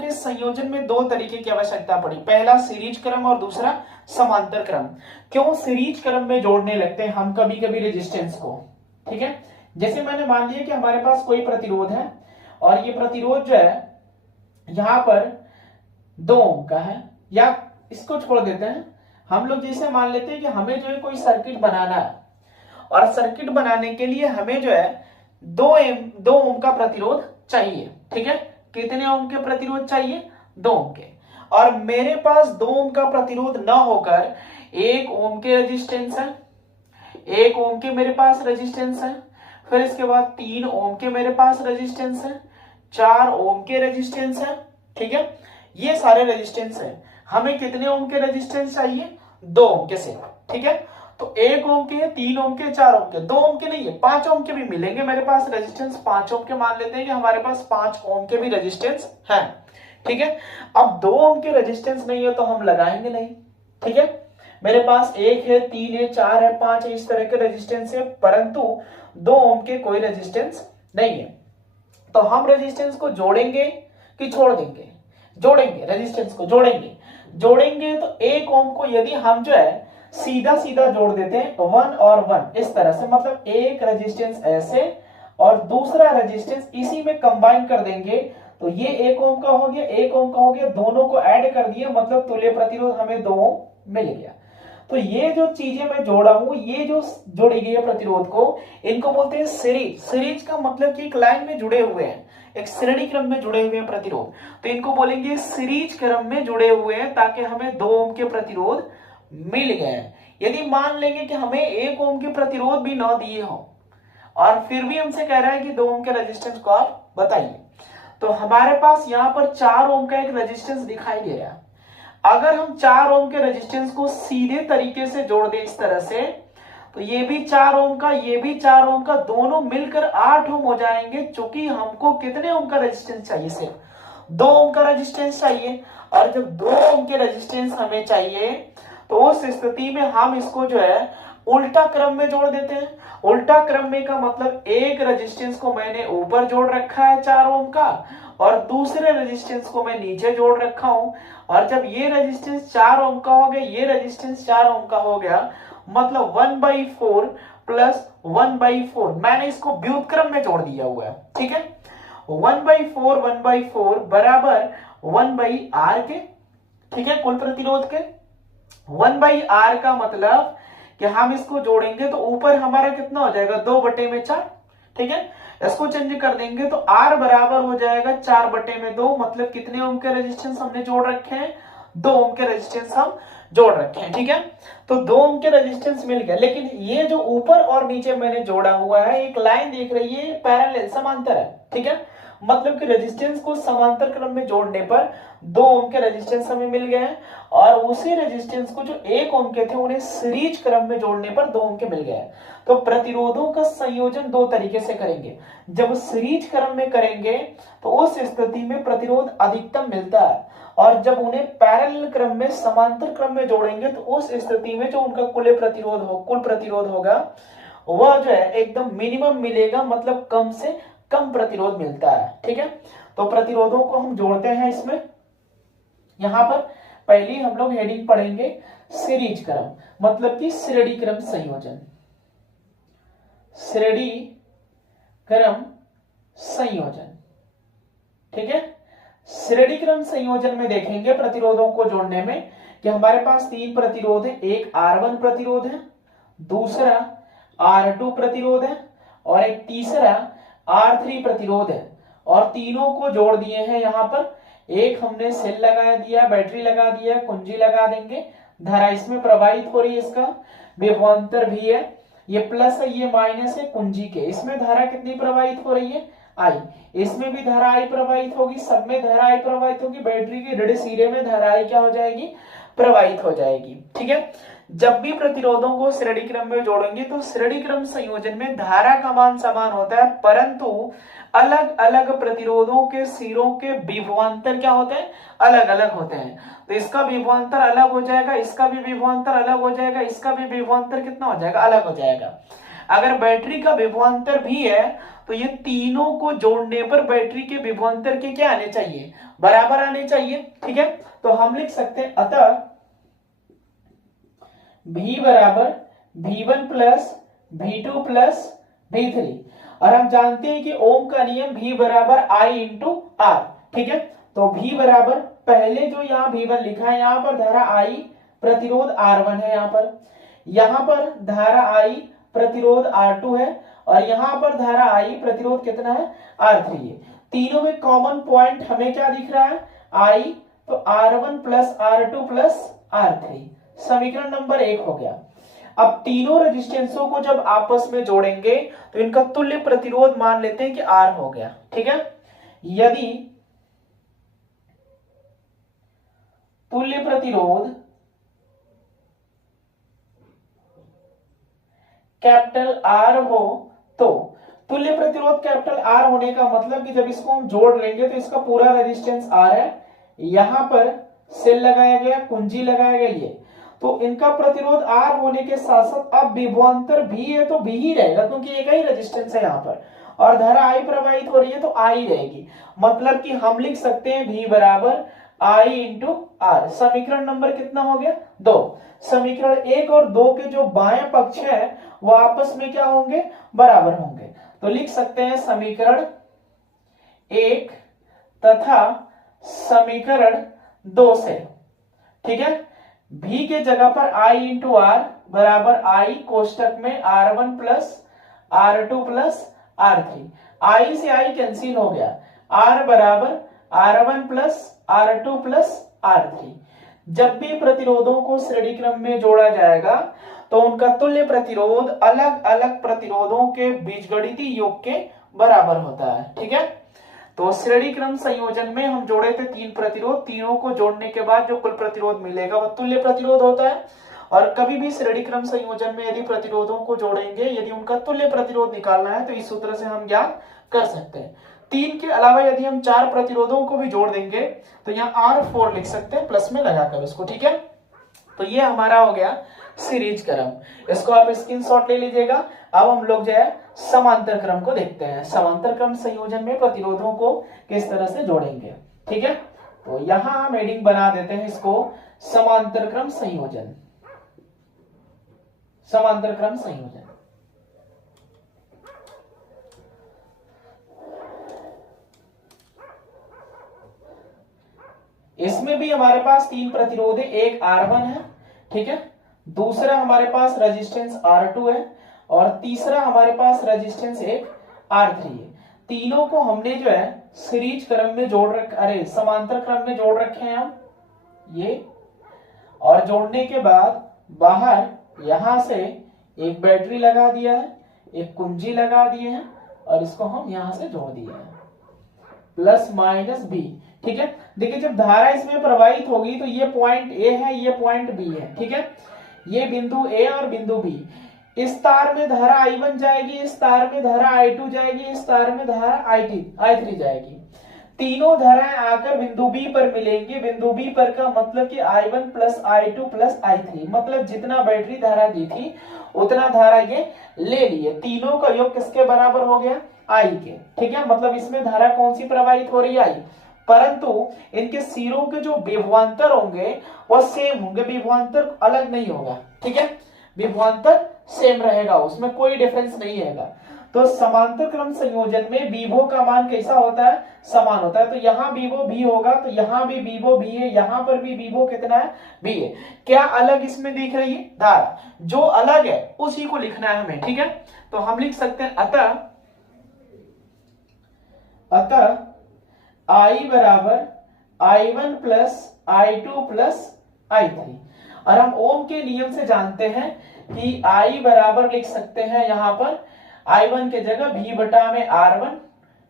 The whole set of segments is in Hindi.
के संयोजन में दो तरीके की आवश्यकता पड़ी, पहला सीरीज क्रम और दूसरा समांतर क्रम। क्यों सीरीज क्रम में जोड़ने लगते हैं हम कभी कभी रेजिस्टेंस को, ठीक है। जैसे मैंने मान लिया कि हमारे पास कोई प्रतिरोध है और ये प्रतिरोध जो है यहां पर 2 ओम का है, या इसको छोड़ देते हैं, हम लोग जैसे मान लेते हैं कि हमें जो है कोई सर्किट बनाना है और सर्किट बनाने के लिए हमें जो है 2 ओम का प्रतिरोध चाहिए, ठीक है। कितने ओम के प्रतिरोध चाहिए? 2 ओम के। और मेरे पास 2 ओम का प्रतिरोध ना होकर 1 ओम के रेजिस्टेंस है, 1 ओम के मेरे पास रेजिस्टेंस है, फिर इसके बाद 3 ओम के मेरे पास रेजिस्टेंस है, 4 ओम के रेजिस्टेंस है, ठीक है। ये सारे रेजिस्टेंस है। हमें कितने ओम के रेजिस्टेंस चाहिए? 2 ओम के से, ठीक है। तो 1 ओम के, 3 ओम के, 4 ओम के, 2 ओम के नहीं है, 5 ओम के भी मिलेंगे मेरे पास रेजिस्टेंस। 5 ओम के मान लेते हैं कि हमारे पास 5 ओम के भी रेजिस्टेंस है, ठीक है। अब 2 ओम के रेजिस्टेंस नहीं है तो हम लगाएंगे नहीं, ठीक है। मेरे पास 1 है, 3 है, 4 है, 5 है, इस तरह के रेजिस्टेंस है, परंतु 2 ओम के कोई रेजिस्टेंस नहीं है। तो हम रेजिस्टेंस को जोड़ेंगे कि छोड़ देंगे? जोड़ेंगे, रेजिस्टेंस को जोड़ेंगे। जोड़ेंगे तो 1 ओम को यदि हम जो है सीधा सीधा जोड़ देते हैं 1 और 1 इस तरह से, मतलब एक रेजिस्टेंस ऐसे और दूसरा रेजिस्टेंस इसी में कंबाइन कर देंगे, तो ये 1 ओम का हो गया, 1 ओम का हो गया, दोनों को ऐड कर दिया, मतलब तुल्य प्रतिरोध हमें 2 ओम मिल गया। तो ये जो चीजें मैं जोड़ा हूं, ये जो जोड़ी गई है प्रतिरोध को, इनको बोलते हैं सीरीज। सीरीज का मतलब कि एक लाइन में जुड़े हुए हैं, एक श्रेणी क्रम में जुड़े हुए हैं प्रतिरोध, तो इनको बोलेंगे सीरीज क्रम में जुड़े हुए हैं, ताकि हमें 2 ओम के प्रतिरोध मिल गए। यदि मान लेंगे कि हमें 1 ओम के प्रतिरोध भी न दिए हो और फिर भी हमसे कह रहा है कि 2 ओम के रेजिस्टेंस को आप बताइए, तो हमारे पास यहाँ पर 4 ओम का एक रेजिस्टेंस दिखाई दे रहा है। अगर हम 4 ओम के रेजिस्टेंस को सीधे तरीके से जोड़ दें इस तरह से, तो ये भी 4 ओम का, ये भी 4 ओम का, दोनों मिलकर 8 ओम हो जाएंगे। चूंकि हमको कितने ओम का रेजिस्टेंस चाहिए? सिर्फ 2 ओम का रेजिस्टेंस चाहिए। और जब 2 ओम के रेजिस्टेंस हमें चाहिए तो उस स्थिति में हम इसको जो है उल्टा क्रम में जोड़ देते हैं। उल्टा क्रम में का मतलब एक रेजिस्टेंस को मैंने ऊपर जोड़ रखा है 4 ओम का, और दूसरे रेजिस्टेंस को मैं नीचे जोड़ रखा हूं। और जब ये रेजिस्टेंस 4 ओम का हो गया, ये रेजिस्टेंस 4 ओम का हो गया, मतलब 1/4 प्लस 1/4 मैंने इसको व्युत्क्रम में जोड़ दिया हुआ है, ठीक है। 1/4 बराबर 1/r के, ठीक है, कुल प्रतिरोध के। 1/r का मतलब कि हम इसको जोड़ेंगे तो ऊपर हमारा कितना हो जाएगा? 2/4, ठीक है। इसको चेंज कर देंगे तो r बराबर हो जाएगा 4/2, मतलब कितने ओम के रेजिस्टेंस हमने जोड़ रखे हैं? 2 ओम के रेजिस्टेंस हम जोड़ रखे हैं, ठीक है। तो 2 ओम के रेजिस्टेंस मिल गया, लेकिन ये जो ऊपर और नीचे मैंने जोड़ा हुआ है, एक लाइन देख रही है, पैरेलल, समांतर है, ठीक है। मतलब कि रेजिस्टेंस को समांतर क्रम में जोड़ने पर 2 ओम के रेजिस्टेंस हमें मिल गए हैं, और उसी रेजिस्टेंस को जो 1 ओम के थे उन्हें सीरीज क्रम में जोड़ने पर 2 ओम के मिल गए। तो प्रतिरोधों का संयोजन 2 तरीके से करेंगे। जब सीरीज क्रम में करेंगे तो उस स्थिति में प्रतिरोध अधिकतम मिलता है, और जब उन्हें पैरेलल क्रम में, समांतर क्रम में जोड़ेंगे तो उस स्थिति में जो उनका कुल प्रतिरोध होगा वह जो है एकदम मिनिमम मिलेगा, मतलब कम से कम प्रतिरोध मिलता है, ठीक है। तो प्रतिरोधों को हम जोड़ते हैं इसमें। यहां पर पहली हम लोग हेडिंग पढ़ेंगे सीरीज क्रम, मतलब कि श्रेणी क्रम संयोजन। श्रेणी क्रम संयोजन, ठीक है। श्रेणी क्रम संयोजन में देखेंगे प्रतिरोधों को जोड़ने में कि हमारे पास 3 प्रतिरोध है। एक R1 प्रतिरोध है, दूसरा R2 प्रतिरोध है, और एक तीसरा R3 प्रतिरोध है। और तीनों को जोड़ दिए हैं यहां पर। एक हमने सेल लगा दिया, बैटरी लगा दिया, कुंजी लगा देंगे, धारा इसमें प्रवाहित हो रही है, इसका विभवांतर भी है, ये प्लस है, ये माइनस है कुंजी के। इसमें धारा कितनी प्रवाहित हो रही है? आई। इसमें भी धारा आई प्रवाहित होगी, सब में धारा आई प्रवाहित होगी। बैटरी के ऋण सिरे में धारा आई क्या हो जाएगी? प्रवाहित हो जाएगी, ठीक है। जब भी प्रतिरोधों को श्रेणी क्रम में जोड़ेंगे तो श्रेणी क्रम संयोजन में धारा का मान समान होता है, परंतु अलग अलग प्रतिरोधों के सिरों के विभवांतर क्या होते हैं? अलग अलग होते हैं। तो इसका विभवांतर अलग हो जाएगा, इसका भी विभवांतर अलग हो जाएगा, इसका भी विभवांतर कितना हो जाएगा? अलग हो जाएगा। अगर बैटरी का विभवांतर भी है तो ये तीनों को जोड़ने पर बैटरी के विभवांतर के क्या आने चाहिए, बराबर आने चाहिए। ठीक है, तो हम लिख सकते हैं अतः V बराबर V1 plus V2 plus V3। और हम जानते हैं कि ओम का नियम V बराबर I इंटू R। ठीक है, तो V बराबर पहले जो यहाँ V1 लिखा है, यहाँ पर धारा I प्रतिरोध R1 है, यहाँ पर धारा I प्रतिरोध R2 है, और यहाँ पर धारा I प्रतिरोध कितना है, R3 है। तीनों में कॉमन पॉइंट हमें क्या दिख रहा है, I, तो R1 plus R2 plus R3, समीकरण नंबर 1 हो गया। अब तीनों रेजिस्टेंसों को जब आपस में जोड़ेंगे तो इनका तुल्य प्रतिरोध मान लेते हैं कि R हो गया। ठीक है, यदि तुल्य प्रतिरोध कैपिटल R हो तो तुल्य प्रतिरोध कैपिटल R होने का मतलब कि जब इसको हम जोड़ लेंगे तो इसका पूरा रेजिस्टेंस R है, यहां पर सेल लगाया गया, कुंजी लगाया गया, ये तो इनका प्रतिरोध R होने के साथ साथ अब विभवांतर भी है तो भी ही रहेगा, क्योंकि एक ही रेजिस्टेंस है यहाँ पर, और धारा I प्रवाहित हो रही है तो I रहेगी। मतलब कि हम लिख सकते हैं V बराबर I इंटू R। समीकरण नंबर कितना हो गया, 2। समीकरण 1 और 2 के जो बाएं पक्ष है वो आपस में क्या होंगे, बराबर होंगे। तो लिख सकते हैं समीकरण 1 तथा समीकरण 2 से। ठीक है, V के जगह पर I इंटू R बराबर I कोष्टक में R1 plus R2 plus R3, I से I कैंसिल हो गया, R बराबर R1 plus R2 plus R3। जब भी प्रतिरोधों को श्रेणी क्रम में जोड़ा जाएगा तो उनका तुल्य प्रतिरोध अलग अलग प्रतिरोधों के बीजगणितीय योग के बराबर होता है। ठीक है, तो श्रेणी क्रम संयोजन में हम जोड़े थे 3 प्रतिरोध, तीनों को जोड़ने के बाद जो कुल प्रतिरोध मिलेगा वह तुल्य प्रतिरोध होता है। और कभी भी श्रेणी क्रम संयोजन में यदि प्रतिरोधों को जोड़ेंगे, यदि उनका तुल्य प्रतिरोध निकालना है तो इस सूत्र से हम ज्ञात कर सकते हैं। 3 के अलावा यदि हम 4 प्रतिरोधों को भी जोड़ देंगे तो यहाँ R4 लिख सकते हैं प्लस में लगाकर उसको। ठीक है, तो ये हमारा हो गया सीरीज क्रम, इसको आप स्क्रीनशॉट ले लीजिएगा। अब हम लोग जो है समांतर क्रम को देखते हैं, समांतर क्रम संयोजन में प्रतिरोधों को किस तरह से जोड़ेंगे। ठीक है, तो यहां हम हेडिंग बना देते हैं इसको समांतर क्रम संयोजन, समांतर क्रम संयोजन। इसमें भी हमारे पास 3 प्रतिरोध है, एक R1 है, ठीक है, दूसरा हमारे पास रेजिस्टेंस R2 है, और तीसरा हमारे पास रेजिस्टेंस एक R3 है। तीनों को हमने जो है सीरीज क्रम में जोड़ समांतर क्रम में जोड़ रखे हैं हम ये, और जोड़ने के बाद बाहर यहां से एक बैटरी लगा दिया है, एक कुंजी लगा दिए हैं, और इसको हम यहां से जोड़ दिए हैं प्लस माइनस बी। ठीक है, देखिए जब धारा इसमें प्रवाहित होगी तो ये पॉइंट ए है, ये पॉइंट बी है। ठीक है, ये बिंदु ए और बिंदु बी, इस तार में धारा I1 जाएगी, इस तार में धारा I2 जाएगी, इस तार में धारा I3 जाएगी। तीनों धाराएं आकर बिंदु बी पर मिलेंगी। बिंदु बी पर का मतलब कि I1 plus I2 plus I3, मतलब जितना बैटरी धारा दी थी उतना धारा ये ले लिए। तीनों का योग किसके बराबर हो गया, I के। ठीक है, मतलब इसमें धारा कौन सी प्रवाहित हो रही है, I, परंतु इनके सिरों के जो विभवांतर होंगे वो सेम होंगे, विभवांतर अलग नहीं होगा। ठीक है, विभवांतर सेम रहेगा, उसमें कोई डिफरेंस नहीं रहेगा। तो समांतर क्रम संयोजन में विभव का मान कैसा होता है, समान होता है। तो यहाँ विभव भी होगा तो यहाँ भी विभव भी है, यहाँ पर भी विभव कितना है, भी है। क्या अलग इसमें दिख रही है, धारा जो अलग है उसी को लिखना है हमें। ठीक है, तो हम लिख सकते हैं अतः I बराबर I1 plus I2 plus I3। और हम ओम के नियम से जानते हैं कि I बराबर लिख सकते हैं यहाँ पर I1 के जगह V बटा में R1,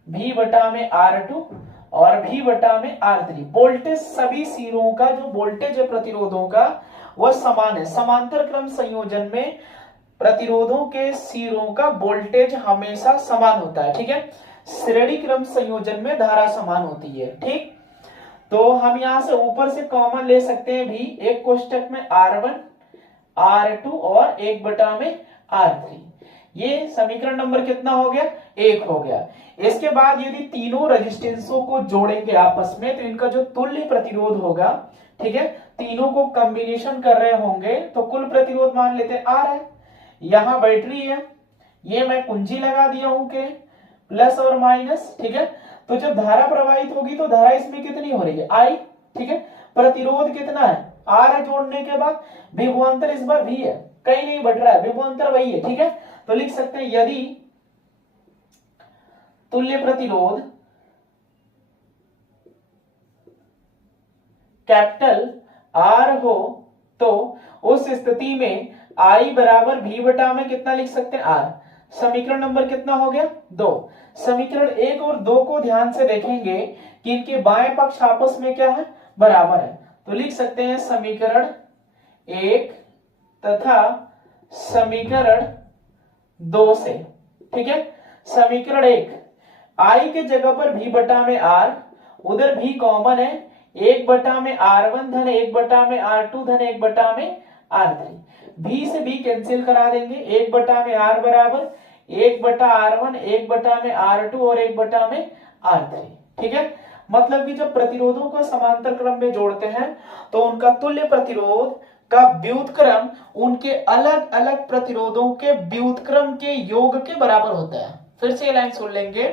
V बटा में R2 और V बटा में R3। वोल्टेज सभी सिरों का जो वोल्टेज है प्रतिरोधों का वह समान है। समांतर क्रम संयोजन में प्रतिरोधों के सिरों का वोल्टेज हमेशा समान होता है। ठीक है, श्रेणी क्रम संयोजन में धारा समान होती है। ठीक, तो हम यहां से ऊपर से कॉमन ले सकते हैं भी, एक कोष्टक में R1 R2 और एक बटा में R3। ये समीकरण नंबर कितना हो गया, 1 हो गया। इसके बाद यदि तीनों रेजिस्टेंसों को जोड़ेंगे आपस में तो इनका जो तुल्य प्रतिरोध होगा, ठीक है, तीनों को कॉम्बिनेशन कर रहे होंगे तो कुल प्रतिरोध मान लेते हैं R है। यहां बैटरी है, ये मैं कुंजी लगा दिया हूं के प्लस और माइनस, ठीक है। तो जब धारा प्रवाहित होगी तो धारा इसमें कितनी हो रही है, I, ठीक है। प्रतिरोध कितना है, R है, जोड़ने के बाद विभवांतर इस बार V है, कहीं नहीं बढ़ रहा है, विभवांतर वही है, ठीक है। तो लिख सकते हैं यदि तुल्य प्रतिरोध कैपिटल R हो तो उस स्थिति में I बराबर V बटा में कितना लिख सकते हैं, R। समीकरण नंबर कितना हो गया, 2। समीकरण 1 और 2 को ध्यान से देखेंगे कि इनके बाएं पक्ष आपस में क्या है, बराबर है। तो लिख सकते हैं समीकरण 1 तथा समीकरण 2 से, ठीक है। समीकरण 1, I के जगह पर V बटा में R, उधर V कॉमन है, 1 बटा में R1 धन 1 बटा में R2 धन 1 बटा में R3। V से V कैंसिल करा देंगे, 1 बटा में R बराबर 1 बटा R1, 1 बटा में R2 और 1 बटा में R3, ठीक है। मतलब कि जब प्रतिरोधों को समांतर क्रम में जोड़ते हैं तो उनका तुल्य प्रतिरोध का व्युत्क्रम उनके अलग अलग प्रतिरोधों के व्युत्क्रम के योग के बराबर होता है। फिर से ये लाइन सुन लेंगे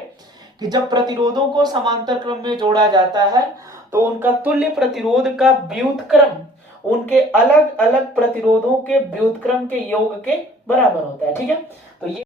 कि जब प्रतिरोधों को समांतर क्रम में जोड़ा जाता है तो उनका तुल्य प्रतिरोध का व्युत्क्रम उनके अलग अलग प्रतिरोधों के व्युत्क्रम के योग के बराबर होता है, ठीक है। तो ये